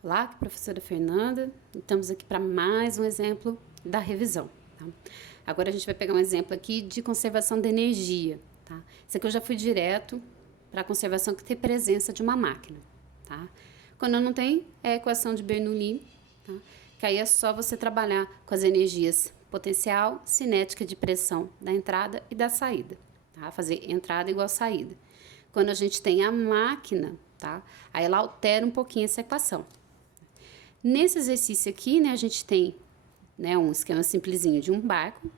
Olá, aqui é a professora Fernanda. Estamos aqui para mais um exemplo da revisão. Tá? Agora a gente vai pegar um exemplo aqui de conservação de energia. Tá? Esse aqui eu já fui direto para a conservação que tem presença de uma máquina. Tá? Quando não tem, é a equação de Bernoulli, tá? Que aí é só você trabalhar com as energias potencial, cinética de pressão da entrada e da saída. Tá? Fazer entrada igual saída. Quando a gente tem a máquina, tá? Aí ela altera um pouquinho essa equação. Nesse exercício aqui, né, a gente tem, né, um esquema simplesinho de um barco,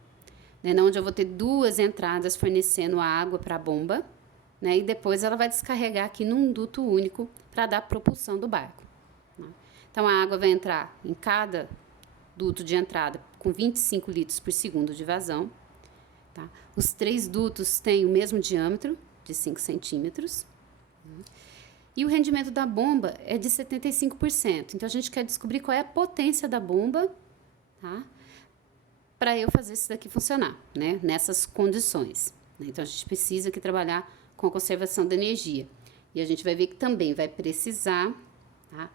né, onde eu vou ter duas entradas fornecendo a água para a bomba, né, e depois ela vai descarregar aqui num duto único para dar propulsão do barco. Né. Então, a água vai entrar em cada duto de entrada com 25 litros por segundo de vazão. Tá? Os três dutos têm o mesmo diâmetro, de 5 centímetros. E o rendimento da bomba é de 75%. Então, a gente quer descobrir qual é a potência da bomba, tá? Para eu fazer isso daqui funcionar, né? Nessas condições. Né? Então, a gente precisa aqui trabalhar com a conservação da energia. E a gente vai ver que também vai precisar, tá,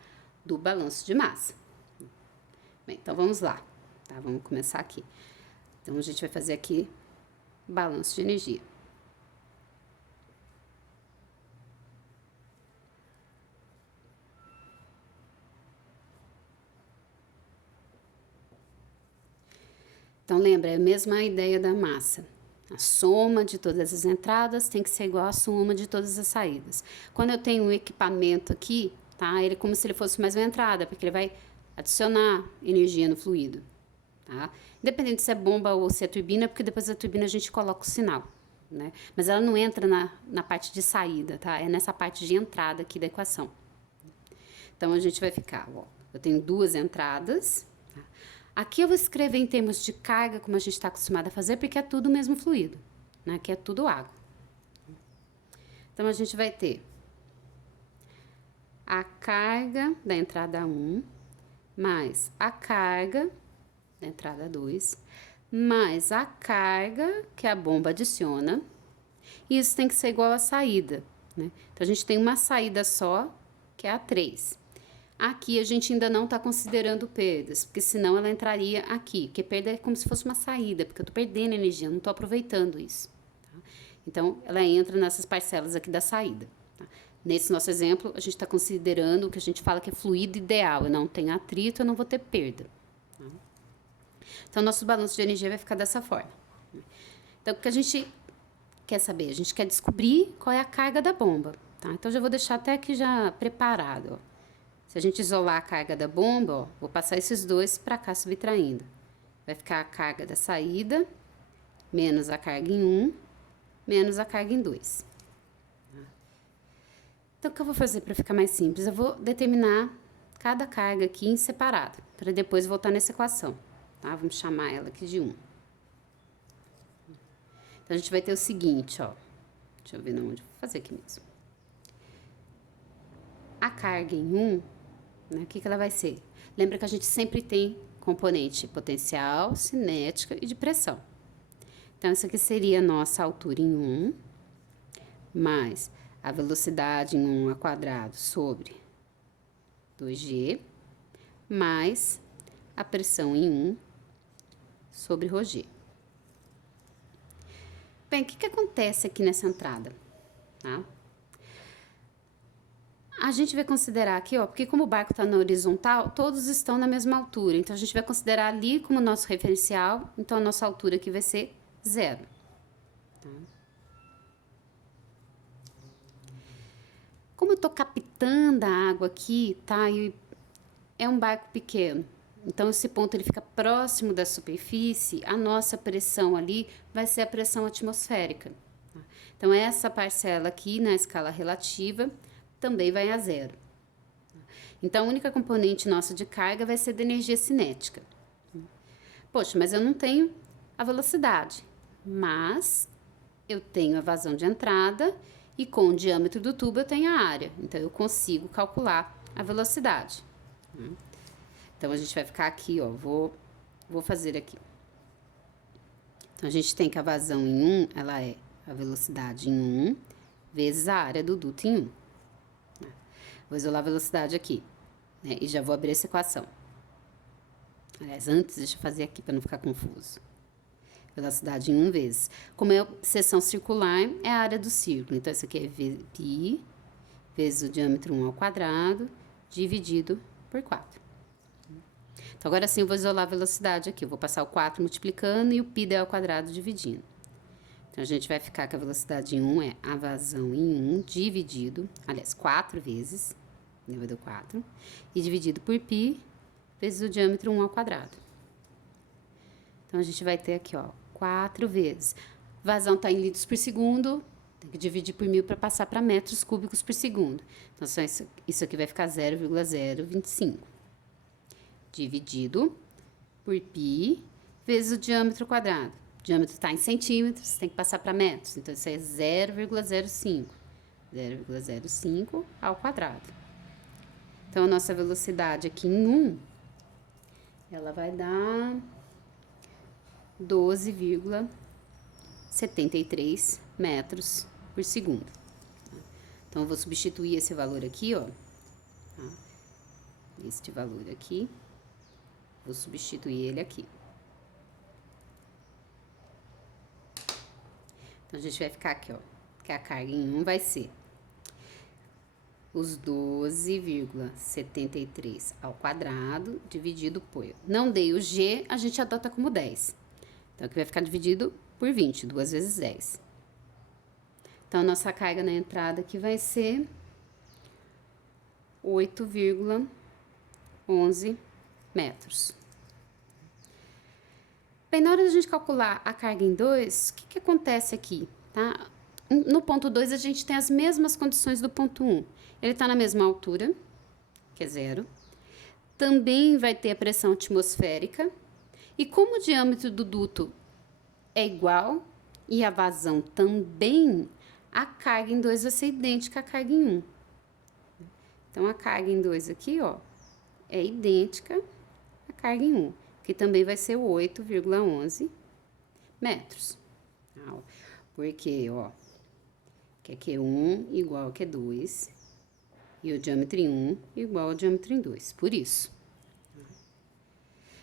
do balanço de massa. Bem, então, vamos lá. Tá? Vamos começar aqui. Então, a gente vai fazer aqui balanço de energia. Então, lembra, é a mesma ideia da massa. A soma de todas as entradas tem que ser igual à soma de todas as saídas. Quando eu tenho um equipamento aqui, tá? Ele é como se ele fosse mais uma entrada, porque ele vai adicionar energia no fluido, tá? Independente se é bomba ou se é turbina, porque depois da turbina a gente coloca o sinal, né? Mas ela não entra na parte de saída, tá? É nessa parte de entrada aqui da equação. Então, a gente vai ficar, ó, eu tenho duas entradas, tá? Aqui eu vou escrever em termos de carga, como a gente está acostumado a fazer, porque é tudo o mesmo fluido, né? Aqui é tudo água. Então, a gente vai ter a carga da entrada 1, mais a carga da entrada 2, mais a carga que a bomba adiciona. E isso tem que ser igual à saída, né? Então, a gente tem uma saída só, que é a 3. Aqui a gente ainda não está considerando perdas, porque senão ela entraria aqui, porque perda é como se fosse uma saída, porque eu estou perdendo energia, não estou aproveitando isso. Tá? Então, ela entra nessas parcelas aqui da saída. Tá? Nesse nosso exemplo, a gente está considerando o que a gente fala que é fluido ideal, eu não tenho atrito, eu não vou ter perda. Tá? Então, nosso balanço de energia vai ficar dessa forma. Então, o que a gente quer saber? A gente quer descobrir qual é a carga da bomba. Tá? Então, já vou deixar até aqui já preparado, ó. Se a gente isolar a carga da bomba, ó, vou passar esses dois para cá subtraindo. Vai ficar a carga da saída, menos a carga em 1, menos a carga em 2. Então, o que eu vou fazer para ficar mais simples? Eu vou determinar cada carga aqui em separado, para depois voltar nessa equação. Tá? Vamos chamar ela aqui de 1. Então, a gente vai ter o seguinte, ó. Deixa eu ver onde eu vou fazer aqui mesmo. A carga em 1, né, o que ela vai ser? Lembra que a gente sempre tem componente potencial, cinética e de pressão. Então, essa aqui seria a nossa altura em 1, mais a velocidade em 1 ao quadrado sobre 2G, mais a pressão em 1 sobre ρg. Bem, o que acontece aqui nessa entrada? Tá? A gente vai considerar aqui, ó, porque como o barco está na horizontal, todos estão na mesma altura. Então, a gente vai considerar ali como nosso referencial. Então, a nossa altura aqui vai ser 0. Tá? Como eu estou captando a água aqui, tá? E é um barco pequeno. Então, esse ponto ele fica próximo da superfície. A nossa pressão ali vai ser a pressão atmosférica. Tá? Então, essa parcela aqui na escala relativa também vai a 0. Então, a única componente nossa de carga vai ser da energia cinética. Poxa, mas eu não tenho a velocidade, mas eu tenho a vazão de entrada e com o diâmetro do tubo eu tenho a área. Então, eu consigo calcular a velocidade. Então, a gente vai ficar aqui, ó, vou fazer aqui. Então, a gente tem que a vazão em 1, ela é a velocidade em 1 vezes a área do duto em 1. Vou isolar a velocidade aqui. né? E já vou abrir essa equação. Aliás, antes, deixa eu fazer aqui para não ficar confuso. Velocidade em 1 vezes. Como é seção circular, é a área do círculo. Então, isso aqui é π vezes o diâmetro 1 ao quadrado, dividido por 4. Então, agora sim, eu vou isolar a velocidade aqui. Eu vou passar o 4 multiplicando e o πd ao quadrado dividindo. Então, a gente vai ficar que a velocidade em 1 é a vazão em 1 dividido, aliás, 4 vezes, lembra do 4, e dividido por π vezes o diâmetro 1 ao quadrado. Então, a gente vai ter aqui, ó, 4 vezes. Vazão está em litros por segundo, tem que dividir por 1000 para passar para metros cúbicos por segundo. Então, só isso aqui vai ficar 0,025. Dividido por π vezes o diâmetro quadrado. O diâmetro está em centímetros, tem que passar para metros. Então, isso é 0,05. 0,05 ao quadrado. Então, a nossa velocidade aqui em 1, ela vai dar 12,73 metros por segundo. Então, eu vou substituir esse valor aqui, ó. Tá? Este valor aqui. Vou substituir ele aqui. Então, a gente vai ficar aqui, ó. Que a carga em 1 vai ser os 12,73 ao quadrado dividido por... Não dei o G, a gente adota como 10. Então, aqui vai ficar dividido por 20, 2 vezes 10. Então, a nossa carga na entrada aqui vai ser 8,11 metros. Bem, na hora da gente calcular a carga em 2, o que acontece aqui, tá? No ponto 2, a gente tem as mesmas condições do ponto 1. Ele está na mesma altura, que é 0. Também vai ter a pressão atmosférica. E como o diâmetro do duto é igual e a vazão também, a carga em 2 vai ser idêntica à carga em 1. Então, a carga em 2 aqui, ó, é idêntica à carga em 1, que também vai ser 8,11 metros. Porque, ó, que é Q1 igual a Q2 e o diâmetro em 1 igual ao diâmetro em 2, por isso.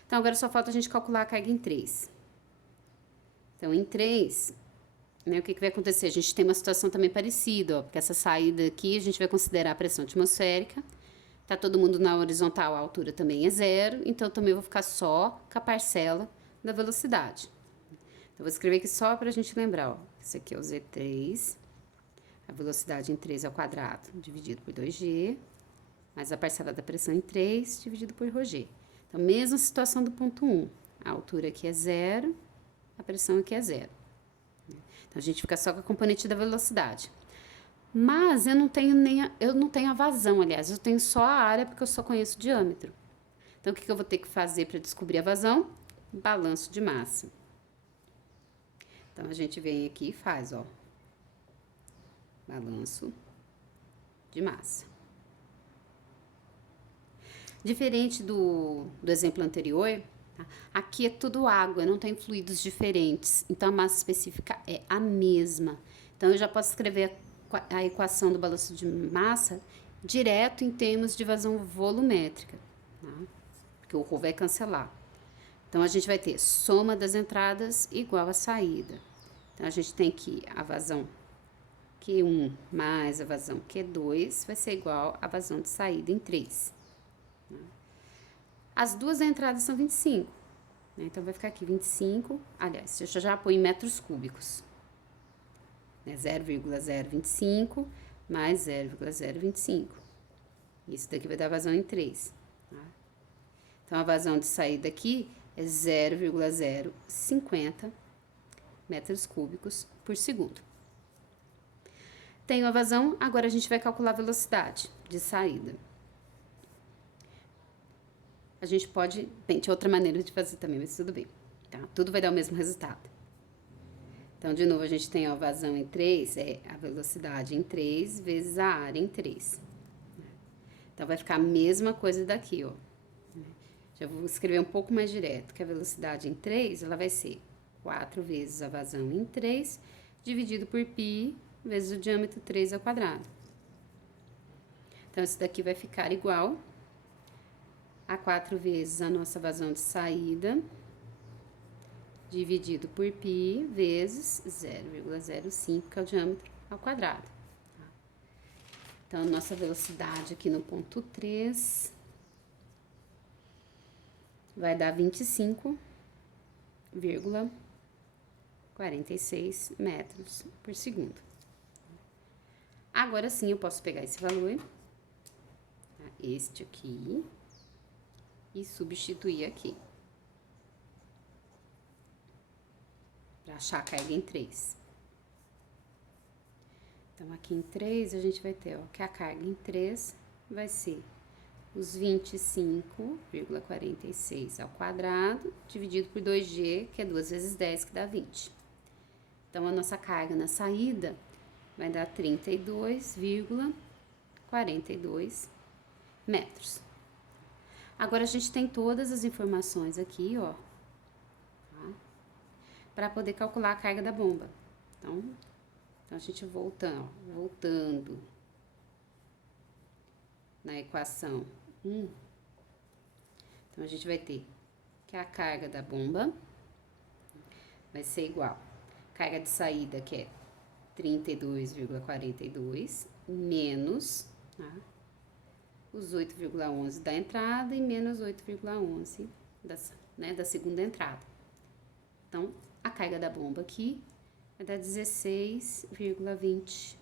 Então, agora só falta a gente calcular a carga em 3. Então, em 3, né, o que vai acontecer? A gente tem uma situação também parecida, ó, porque essa saída aqui a gente vai considerar a pressão atmosférica. Tá todo mundo na horizontal, a altura também é 0, então eu também vou ficar só com a parcela da velocidade. Então, vou escrever aqui só pra gente lembrar, ó. Esse aqui é o Z3, a velocidade em 3 ao quadrado, dividido por 2G, mais a parcela da pressão em 3, dividido por ρg. Então, mesma situação do ponto 1. A altura aqui é 0, a pressão aqui é 0. Então, a gente fica só com a componente da velocidade. Mas eu não tenho a vazão, aliás, eu tenho só a área porque eu só conheço o diâmetro. Então, o que eu vou ter que fazer para descobrir a vazão? Balanço de massa. Então, a gente vem aqui e faz, ó, balanço de massa. Diferente do exemplo anterior, tá? Aqui é tudo água, não tem fluidos diferentes, então a massa específica é a mesma. Então, eu já posso escrever a equação do balanço de massa direto em termos de vazão volumétrica, tá? Porque o ρ vai cancelar. Então, a gente vai ter soma das entradas igual a saída. Então, a gente tem que a vazão Q1 mais a vazão Q2 vai ser igual à vazão de saída em 3. As duas entradas são 25, né? Então, vai ficar aqui 25, aliás, eu já põe em metros cúbicos. 0,025 mais 0,025. Isso daqui vai dar vazão em 3. Tá? Então, a vazão de saída aqui é 0,050 metros cúbicos por segundo. Tenho a vazão, agora a gente vai calcular a velocidade de saída. A gente pode... Bem, tinha outra maneira de fazer também, mas tudo bem. Tá? Tudo vai dar o mesmo resultado. Então, de novo, a gente tem a vazão em 3, é a velocidade em 3 vezes a área em 3. Então, vai ficar a mesma coisa daqui, ó. Já vou escrever um pouco mais direto, que a velocidade em 3, ela vai ser 4 vezes a vazão em 3, dividido por π vezes o diâmetro 3 ao quadrado. Então, isso daqui vai ficar igual a 4 vezes a nossa vazão de saída, dividido por π, vezes 0,05, que é o diâmetro ao quadrado. Tá? Então, a nossa velocidade aqui no ponto 3 vai dar 25,46 metros por segundo. Agora sim, eu posso pegar esse valor, tá? Este aqui, e substituir aqui. Para achar a carga em 3. Então, aqui em 3, a gente vai ter, ó, que a carga em 3 vai ser os 25,46 ao quadrado, dividido por 2G, que é 2 vezes 10, que dá 20. Então, a nossa carga na saída vai dar 32,42 metros. Agora, a gente tem todas as informações aqui, ó, tá? Para poder calcular a carga da bomba. Então a gente voltando na equação 1. Então, a gente vai ter que a carga da bomba vai ser igual a carga de saída, que é 32,42, menos, tá, os 8,11 da entrada e menos 8,11 da segunda entrada. Então, a carga da bomba aqui vai dar 16,20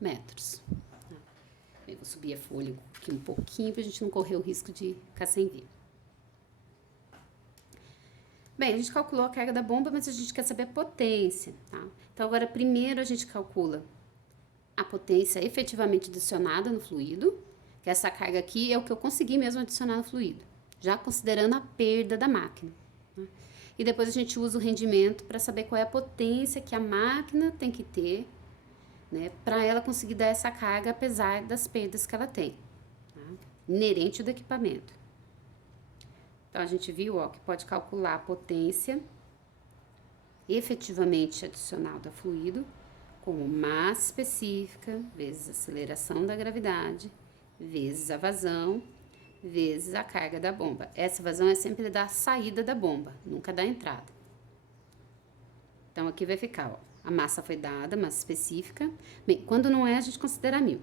metros. Eu vou subir a folha aqui um pouquinho para a gente não correr o risco de ficar sem ver. Bem, a gente calculou a carga da bomba, mas a gente quer saber a potência, tá? Então, agora, primeiro a gente calcula a potência efetivamente adicionada no fluido, que essa carga aqui é o que eu consegui mesmo adicionar no fluido, já considerando a perda da máquina, né? E depois a gente usa o rendimento para saber qual é a potência que a máquina tem que ter, né, para ela conseguir dar essa carga apesar das perdas que ela tem, tá? Inerente do equipamento. Então, a gente viu, ó, que pode calcular a potência efetivamente adicionada ao fluido como massa específica vezes a aceleração da gravidade vezes a vazão vezes a carga da bomba. Essa vazão é sempre da saída da bomba, nunca da entrada. Então, aqui vai ficar, ó, a massa foi dada, massa específica. Bem, quando não é, a gente considera 1000.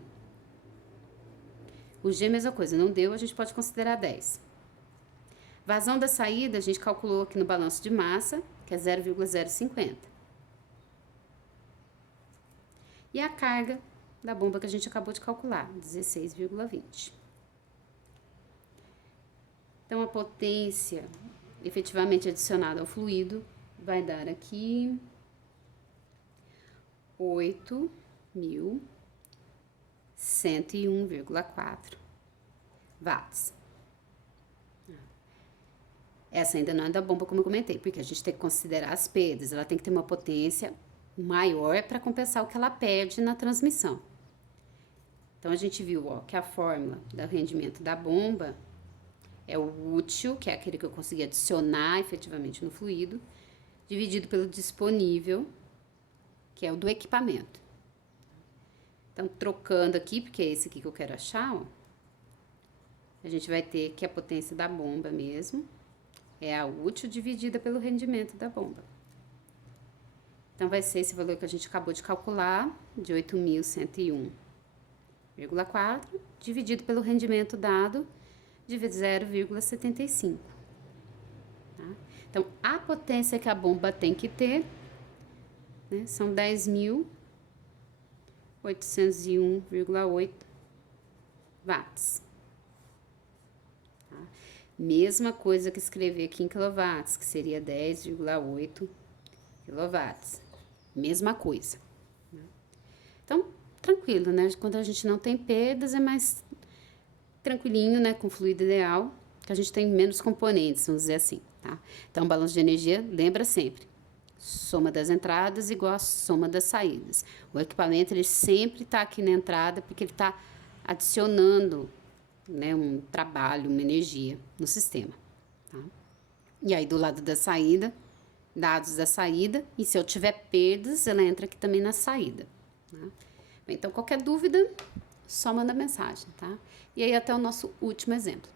O G, mesma coisa, não deu, a gente pode considerar 10. Vazão da saída, a gente calculou aqui no balanço de massa, que é 0,050. E a carga da bomba que a gente acabou de calcular, 16,20. Então, a potência efetivamente adicionada ao fluido vai dar aqui 8.101,4 watts. Essa ainda não é da bomba, como eu comentei, porque a gente tem que considerar as perdas. Ela tem que ter uma potência maior para compensar o que ela perde na transmissão. Então, a gente viu, ó, que a fórmula do rendimento da bomba é o útil, que é aquele que eu consegui adicionar efetivamente no fluido, dividido pelo disponível, que é o do equipamento. Então, trocando aqui, porque é esse aqui que eu quero achar, ó, a gente vai ter que a potência da bomba mesmo é a útil dividida pelo rendimento da bomba. Então, vai ser esse valor que a gente acabou de calcular, de 8.101,4, dividido pelo rendimento dado de 0,75. Tá? Então, a potência que a bomba tem que ter, né, são 10.801,8 watts. Tá? Mesma coisa que escrever aqui em quilowatts, que seria 10,8 quilowatts. Mesma coisa. Né? Então, tranquilo, né? Quando a gente não tem perdas, é mais tranquilinho, né? Com fluido ideal, que a gente tem menos componentes, vamos dizer assim, tá? Então, balanço de energia, lembra sempre, soma das entradas igual a soma das saídas. O equipamento, ele sempre tá aqui na entrada, porque ele tá adicionando, né, um trabalho, uma energia no sistema, tá? E aí, do lado da saída, dados da saída, e se eu tiver perdas, ela entra aqui também na saída, tá? Bem, então, qualquer dúvida, só manda mensagem, tá? E aí até o nosso último exemplo.